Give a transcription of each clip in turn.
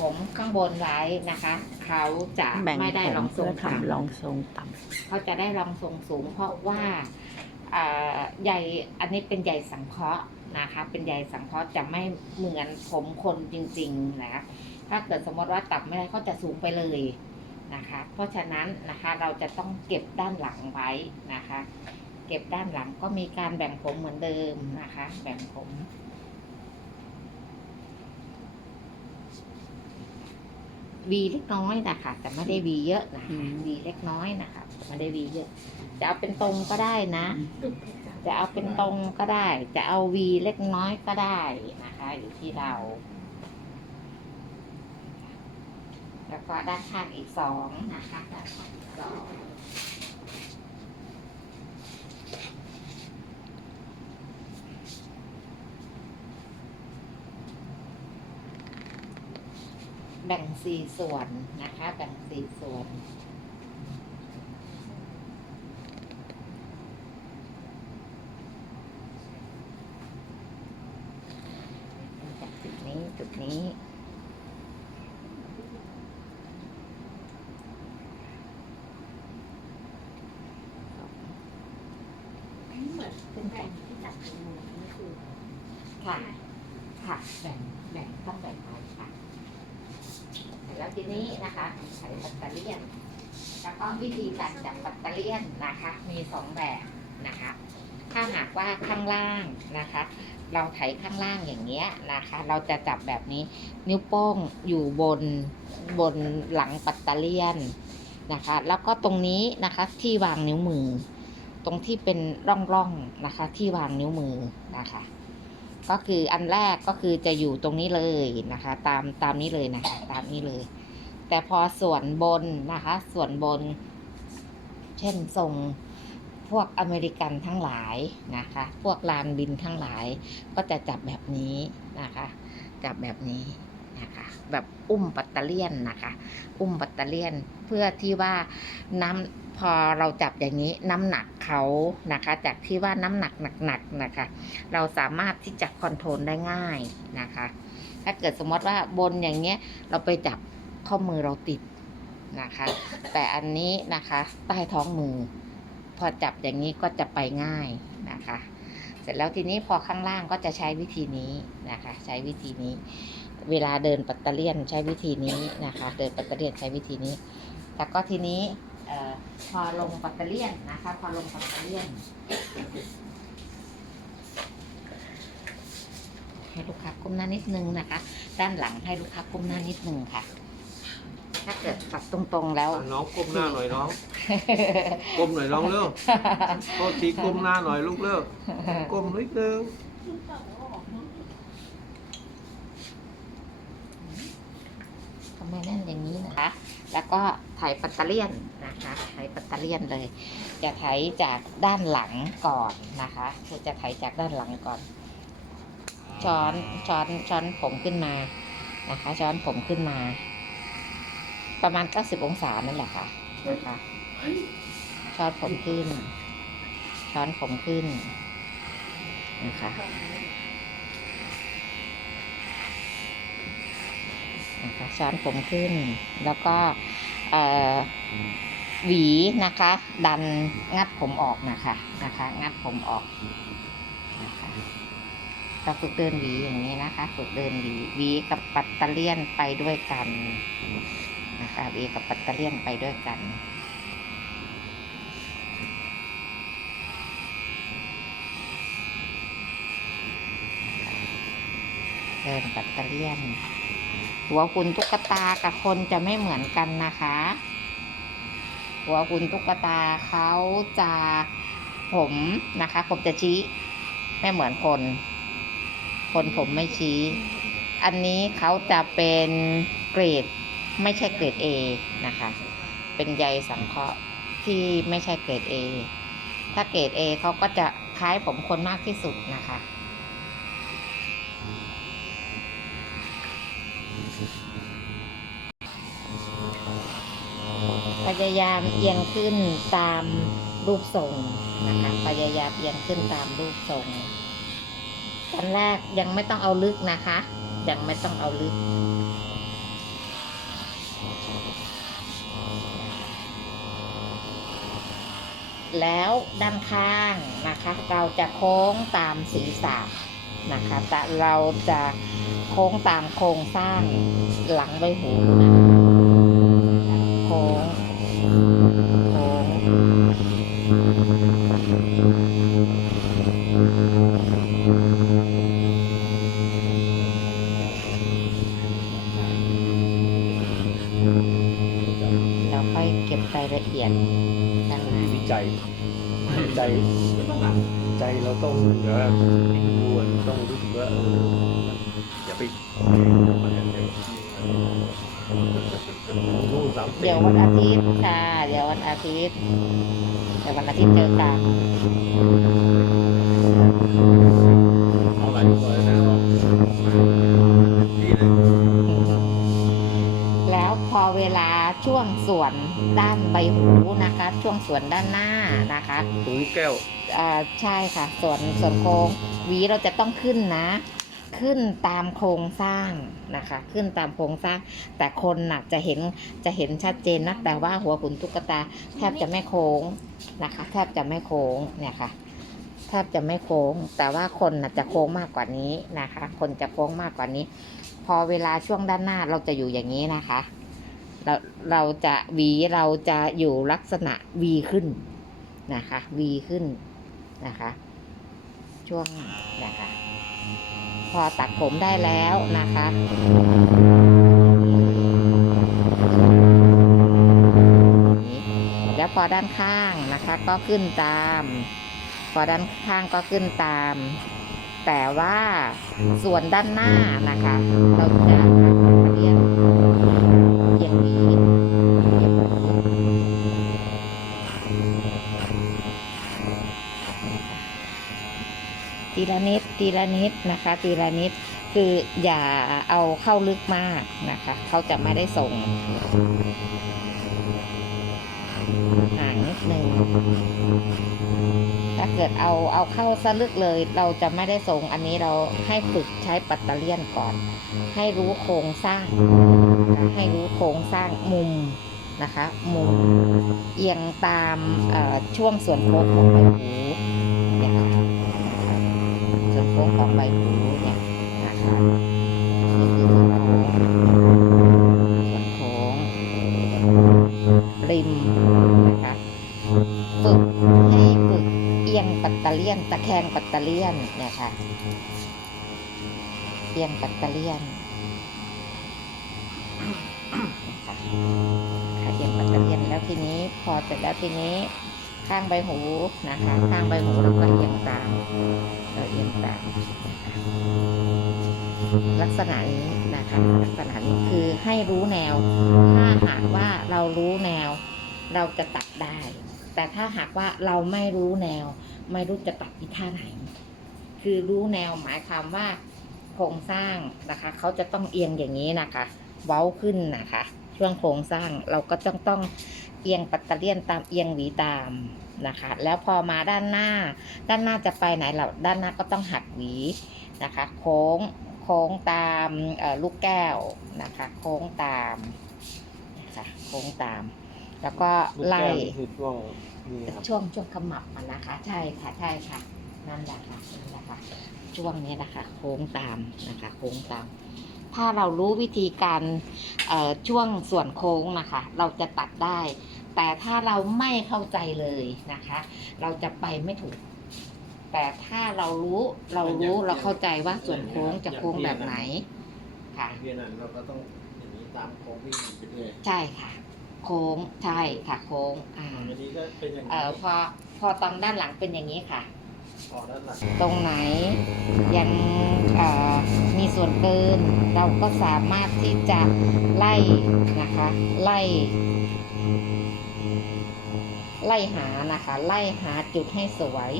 ผมข้างบนไว้นะคะ เขาจะแบ่งไม่ได้ผมรองทรเพื่องต่ำทำรองทรงต่เขาจะได้รองทรงสูง เพราะว่าอ่าใยอันนี้เป็นใยสังเคราะห์นะคะ เป็นใยสังเคราะห์จะไม่เหมือนผมคนจริงๆนะคะถ้าเกิดสมมติว่าตัดไม่ได้ก็จะสูงไปเลยนะคะ เพราะฉะนั้นนะคะเราจะต้องเก็บด้านหลังไว้นะคะ เก็บด้านหลังก็มีการแบ่งผมเหมือนเดิมนะคะ แบ่งผม วีเล็กน้อยนะคะแต่ไม่ได้วีเยอะนะคะวีเล็กน้อยนะคะไม่ได้วีเยอะ จะเอาเป็นตรงก็ได้นะ จะเอาเป็นตรงก็ได้ จะเอาวีเล็กน้อยก็ได้นะคะ อยู่ที่เรา แล้วก็ด้านข้างอีกสองนะคะด้านข้างอีกสอง แบ่งสี่ส่วนนะคะ แบ่งสี่ส่วนจากจุดนี้ จุดนี้เหมือนเป็นแผ่นที่ตัดเป็นหมูนี่คือค่ะ ค่ะ แบ่ง แบ่งต้องแบ่งไปค่ะ แล้วทีนี้นะคะใช้ปัตเตอร์เลียนแล้วก็วิธีการจับปัตเตอร์เลียนนะคะ มีสองแบบนะคะ ถ้าหากว่าข้างล่างนะคะ เราไถข้างล่างอย่างเงี้ยนะคะ เราจะจับแบบนี้นิ้วโป้งอยู่บนบนหลังปัตเตอเลียนนะคะ แล้วก็ตรงนี้นะคะที่วางนิ้วมือ ตรงที่เป็นร่องๆนะคะ ที่วางนิ้วมือนะคะ ก็คืออันแรกก็คือจะอยู่ตรงนี้เลยนะคะ ตามตามนี้เลยนะคะตามนี้เลย แต่พอส่วนบนนะคะ ส่วนบน เช่นทรงพวกอเมริกันทั้งหลายนะคะ พวกลานบินทั้งหลาย ก็จะจับแบบนี้นะคะ จับแบบนี้นะคะ แบบอุ้มปัตเตเลียนนะคะ อุ้มปัตเตเลียนเพื่อที่ว่าน้ำ พอเราจับอย่างนี้น้ำหนักเขานะคะ จากที่ว่าน้ำหนักหนักๆนะคะ เราสามารถที่จะคอนโทรลได้ง่ายนะคะ ถ้าเกิดสมมติว่าบนอย่างเงี้ยเราไปจับข้อมือเราติดนะคะ แต่อันนี้นะคะใต้ท้องมือ พอจับอย่างนี้ก็จะไปง่ายนะคะ เสร็จแล้วทีนี้พอข้างล่างก็จะใช้วิธีนี้นะคะ ใช้วิธีนี้ เวลาเดินปัตเตเลียนใช้วิธีนี้นะคะ เดินปัตเตเลียนใช้วิธีนี้ แล้วก็ทีนี้ พอลงปัตเตอร์เลียนนะคะ พอลงปัตเตอร์เลียน ให้ลูกค้าก้มหน้านิดนึงนะคะ ด้านหลังให้ลูกค้าก้มหน้านิดนึงค่ะ ถ้าเกิดปักตรงๆแล้วอะน้องก้มหน้าหน่อยน้องก้มหน่อยน้องเร็วโทษทีก้มหน้าหน่อยลูกเร็วก้มนิดนึงทำไมแน่นอย่างนี้นะคะ แล้วก็ไถปัตเตเลียนนะคะไถปัตเตเลียนเลย จะไถจากด้านหลังก่อนนะคะคือจะไถจากด้านหลังก่อน ช้อนช้อนช้อนผมขึ้นมานะคะ ช้อนผมขึ้นมา ประมาณ 90 องศานั่นแหละค่ะนะคะช้อนผมขึ้น ช้อนผมขึ้นนะคะ นะคะช้อนผมขึ้น แล้วก็หวีนะคะ ดันงัดผมออกนะคะนะคะ งัดผมออกนะคะเราฝึกเดินหวีอย่างนี้นะคะ ฝึกเดินหวีหวีกับปัตเตอร์เลียนไปด้วยกันนะคะหวีกับปัตเตอร์เลียนไปด้วยกันเดินปัตเตอร์เลียน หัวคุณตุ๊กตากับคนจะไม่เหมือนกันนะคะ หัวคุณตุ๊กตาเขาจะผมนะคะ ผมจะชี้ไม่เหมือนคน คนผมไม่ชี้ อันนี้เขาจะเป็นเกรดไม่ใช่เกรด A นะคะ เป็นใยสังเคราะห์ที่ไม่ใช่เกรด A ถ้าเกรด A เขาก็จะคล้ายผมคนมากที่สุดนะคะ พยายามเอียงขึ้นตามรูปทรงนะคะพยายามเอียงขึ้นตามรูปทรงตอนแรกยังไม่ต้องเอาลึกนะคะ ยังไม่ต้องเอาลึก แล้วด้านข้างนะคะ เราจะโค้งตามศีรษะนะคะแต่เราจะโค้งตามโครงสร้างหลังใบหูนะโค้ง Mm-hmm. สามสิบเดี๋ยววันอาทิตย์ค่ะ เดี๋ยววันอาทิตย์เดี๋ยววันอาทิตย์เจอกันเอาไหลก่อนนะดีเลยแล้วพอเวลาช่วงส่วนด้านใบหูนะคะ ช่วงส่วนด้านหน้านะคะตรงลูกแก้ว อ่าใช่ค่ะ ส่วนส่วนโค้งหวีเราจะต้องขึ้นนะ ขึ้นตามโครงสร้างนะคะ ขึ้นตามโครงสร้าง แต่คนน่ะจะเห็นจะเห็นชัดเจนนะแต่ว่าหัวขุนตุ๊กตาแทบจะไม่โค้งนะคะ แทบจะไม่โค้งเนี่ยค่ะแทบจะไม่โค้ง แต่ว่าคนน่ะจะโค้งมากกว่านี้นะคะ คนจะโค้งมากกว่านี้ พอเวลาช่วงด้านหน้าเราจะอยู่อย่างนี้นะคะ เราเราจะวีเราจะอยู่ลักษณะ V ขึ้นนะคะ V ขึ้นนะคะ ช่วงนะคะ พอตัดผมได้แล้วนะคะแล้วพอด้านข้างนะคะก็ขึ้นตาม พอด้านข้างก็ขึ้นตาม แต่ว่าส่วนด้านหน้านะคะ เราจะ ทีละนิดทีละนิดนะคะ ทีละนิดคืออย่าเอาเข้าลึกมากนะคะ เขาจะไม่ได้ส่งห่างนิดนึงถ้าเกิดเอาเอาเข้าซะลึกเลย เราจะไม่ได้ทรงอันนี้เราให้ฝึกใช้ปัตเตอร์เลียนก่อน ให้รู้โครงสร้าง ให้รู้โครงสร้างมุมนะคะ มุมเอียงตามช่วงส่วนโค้งของใบหู ใบหูเนี่ยนะคะนี่คือส่วนโค้งส่วนโค้งริมนะคะฝึกให้ฝึกเอียงปัตตอร์เลียน ตะแคงปัตตอร์เลียนเนี่ยค่ะเอียงปัตตอร์เลียนนะคะเอียงปัตตอร์เลียนแล้วทีนี้พอเสร็จแล้วทีนี้ ข้างใบหูนะคะ ข้างใบหูเราก็เอียงตามเราเอียงตามนะคะลักษณะนี้นะคะ ลักษณะนี้คือให้รู้แนว ถ้าหากว่าเรารู้แนว เราจะตัดได้ แต่ถ้าหากว่าเราไม่รู้แนว ไม่รู้จะตัดที่ท่าไหน คือรู้แนวหมายความว่าโครงสร้างนะคะ เขาจะต้องเอียงอย่างนี้นะคะ เว้าขึ้นนะคะ ช่วงโครงสร้างเราก็ต้องต้อง เอียงปัตเตอร์เลียนตามเอียงหวีตามนะคะ แล้วพอมาด้านหน้า ด้านหน้าจะไปไหนเราด้านหน้าก็ต้องหักหวีนะคะ โค้งโค้งตามเอ่อลูกแก้วนะคะ โค้งตามนะคะโค้งตาม แล้วก็ไล่คือช่วงนี้ครับช่วงช่วงขมับมันนะคะ ใช่ค่ะใช่ค่ะนั่นแหละค่ะนั่นแหละค่ะช่วงนี้นะคะ โค้งตามนะคะโค้งตาม ถ้าเรารู้วิธีการเอ่อช่วงส่วนโค้งนะคะ เราจะตัดได้ แต่ถ้าเราไม่เข้าใจเลยนะคะ เราจะไปไม่ถูก แต่ถ้าเรารู้เรารู้เราเข้าใจว่าส่วนโค้งจะโค้งแบบไหนค่ะเรียนนั้นเราก็ต้องอย่างนี้ตามโค้งวิ่งไปเรื่อยใช่ค่ะ โค้งใช่ค่ะโค้งอ่าอันนี้ก็เป็นอย่างเอ่นี้อพอพอตอนด้านหลังเป็นอย่างนี้ค่ะออกด้านหลังตรงไหนยังเอ่อมีส่วนเกิน เราก็สามารถที่จะไล่นะคะ ไล่ ไล่หานะคะ ไล่หาจุดให้สวย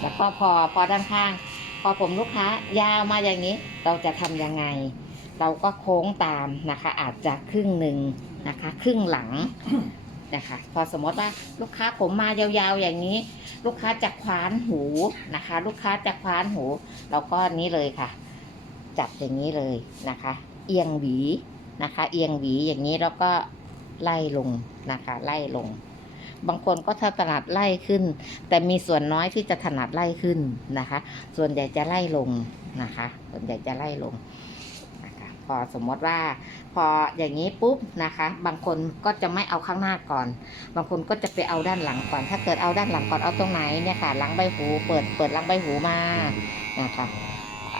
แล้วก็พอพอด้านข้าง พอผมลูกค้ายาวมาอย่างนี้ เราจะทำยังไง เราก็โค้งตามนะคะ อาจจะครึ่งหนึ่งนะคะ ครึ่งหลังนะคะ พอสมมติว่าลูกค้าผมมายาวๆอย่างนี้ ลูกค้าจะคว้านหูนะคะ ลูกค้าจะคว้านหู เราก็นี้เลยค่ะ จับอย่างนี้เลยนะคะ เอียงหวีนะคะ เอียงหวีอย่างนี้แล้วก็ไล่ลงนะคะ ไล่ลง บางคนก็ถ้าถนัดไล่ขึ้น แต่มีส่วนน้อยที่จะถนัดไล่ขึ้นนะคะ ส่วนใหญ่จะไล่ลงนะคะ ส่วนใหญ่จะไล่ลงนะคะพอสมมติว่า พออย่างนี้ปุ๊บนะคะ บางคนก็จะไม่เอาข้างหน้าก่อน บางคนก็จะไปเอาด้านหลังก่อน ถ้าเกิดเอาด้านหลังก่อนเอาตรงไหนเนี่ยค่ะหลังใบหู เปิดเปิดหลังใบหูมานะคะ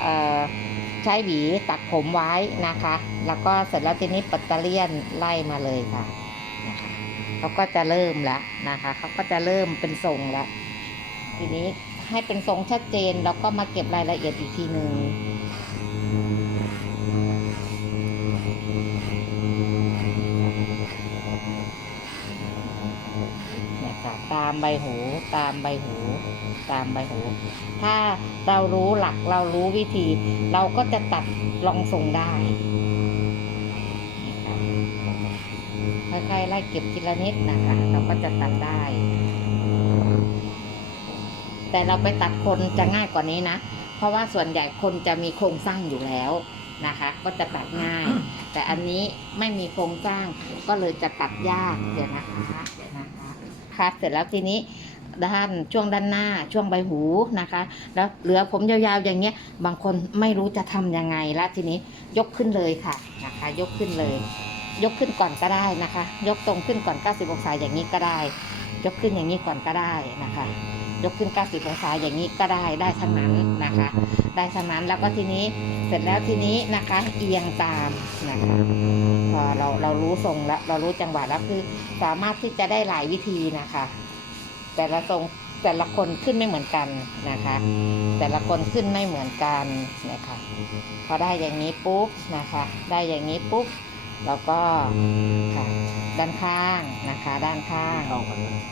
เอ่อ ใช้หวีตัดผมไว้นะคะ แล้วก็เสร็จแล้วทีนี้ปัตเตอร์เลียนไล่มาเลยค่ะนะคะเขาก็จะเริ่มแล้วนะคะเขาก็จะเริ่มเป็นทรงแล้วทีนี้ให้เป็นทรงชัดเจนแล้วก็มาเก็บรายละเอียดอีกทีหนึ่งเนี่ยค่ะตามใบหูตามใบหู ตามใบหู ถ้าเรารู้หลักเรารู้วิธี เราก็จะตัดลองทรงได้ค่อยๆไล่เก็บทีละนิดนะคะ เราก็จะตัดได้ แต่เราไปตัดคนจะง่ายกว่านี้นะ เพราะว่าส่วนใหญ่คนจะมีโครงสร้างอยู่แล้วนะคะ ก็จะตัดง่าย แต่อันนี้ไม่มีโครงสร้างก็เลยจะตัดยากเดี๋ยวนะคะเดี๋ยวนะคะค่ะเสร็จแล้วทีนี้ ด้านช่วงด้านหน้าช่วงใบหูนะคะ แล้วเหลือผมยาวๆอย่างเงี้ยบางคนไม่รู้จะทำยังไงแล้วทีนี้ยกขึ้นเลยค่ะนะคะ ยกขึ้นเลย ยกขึ้นก่อนก็ได้นะคะ ยกตรงขึ้นก่อน 90 องศาอย่างนี้ก็ได้ ยกขึ้นอย่างนี้ก่อนก็ได้นะคะ ยกขึ้น 90 องศาอย่างนี้ก็ได้ได้ทั้งนั้นนะคะ ได้ทั้งนั้นแล้วก็ทีนี้เสร็จแล้วทีนี้นะคะ เอียงตามนะคะพอเราเรารู้ทรงแล้วเรารู้จังหวะแล้วคือสามารถที่จะได้หลายวิธีนะคะ แต่ละทรงแต่ละคนขึ้นไม่เหมือนกันนะคะ แต่ละคนขึ้นไม่เหมือนกันนะคะพอได้อย่างนี้ปุ๊บนะคะ ได้อย่างนี้ปุ๊บเราก็ค่ะด้านข้างนะคะ ด้านข้างเท่ากันนะ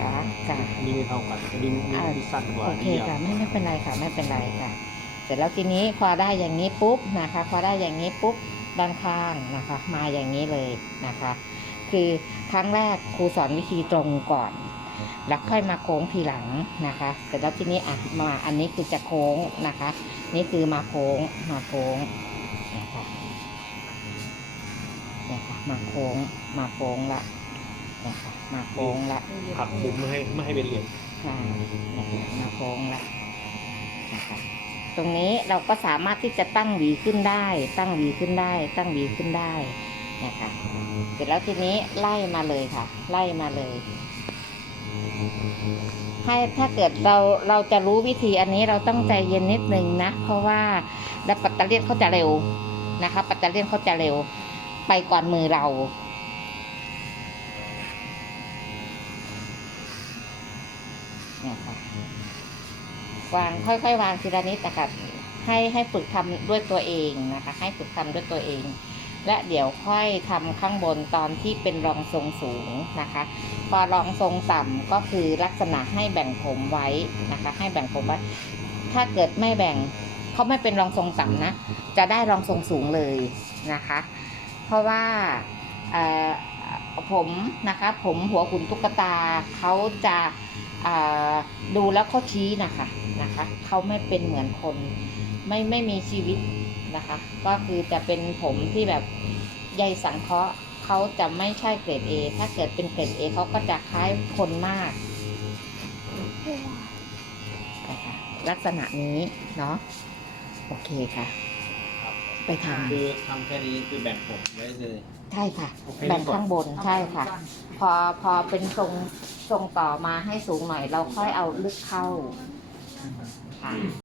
จ้ะจ้ะนี่ไม่เท่ากันดิ้นนี่ที่สั้นกว่าโอเคนี่ยาวค่ะไม่ไม่เป็นไรค่ะไม่เป็นไรค่ะ เสร็จแล้วทีนี้พอได้อย่างนี้ปุ๊บนะคะ พอได้อย่างนี้ปุ๊บด้านข้างนะคะ มาอย่างนี้เลยนะคะ คือครั้งแรกครูสอนวิธีตรงก่อน แล้วค่อยมาโค้งทีหลังนะคะ เสร็จแล้วทีนี้อะมาอันนี้คือจะโค้งนะคะ นี่คือมาโค้งมาโค้งนะคะเนี่ยค่ะมาโค้งมาโค้งละเนี่ยค่ะมาโค้งละหักมุมไม่ให้ไม่ให้เป็นเหลี่ยมใช่นะคะมาโค้งละนะคะตรงนี้เราก็สามารถที่จะตั้งหวีขึ้นได้ ตั้งหวีขึ้นได้ ตั้งหวีขึ้นได้นะคะเสร็จแล้วทีนี้ไล่มาเลยค่ะ ไล่มาเลย ให้ถ้าเกิดเราเราจะรู้วิธีอันนี้เราต้องใจเย็นนิดนึงนะ เพราะว่าแล้วปัตเตอร์เลียนเขาจะเร็วนะคะปัตเตอร์เลียนเขาจะเร็ว ไปก่อนมือเราเนี่ยค่ะวางค่อยๆ วางทีละนิดนะคะให้ให้ฝึกทำด้วยตัวเองนะคะ ให้ฝึกทำด้วยตัวเอง และเดี๋ยวค่อยทำข้างบนตอนที่เป็นรองทรงสูงนะคะ พอรองทรงต่ำก็คือลักษณะให้แบ่งผมไว้นะคะ ให้แบ่งผมไว้ถ้าเกิดไม่แบ่งเขาไม่เป็นรองทรงต่ำนะ จะได้รองทรงสูงเลยนะคะ เพราะว่าผมนะคะผมหัวขุนตุ๊กตาเขาจะดูแล้วเขาชี้นะคะนะคะเขาไม่เป็นเหมือนคนไม่ไม่มีชีวิต นะคะ ก็คือจะเป็นผมที่แบบใยสังเคราะห์เขาจะไม่ใช่เกรด A ถ้าเกิดเป็นเกรด A เขาก็จะคล้ายคนมากนะคะลักษณะนี้เนาะโอเคค่ะ ไปทำ คือทำแค่นี้คือแบ่งผมไว้เลย ใช่ค่ะ โอเคแบ่งข้างบนใช่ค่ะ พอพอเป็นทรงทรงต่อมาให้สูงหน่อย เราค่อยเอาลึกเข้าค่ะ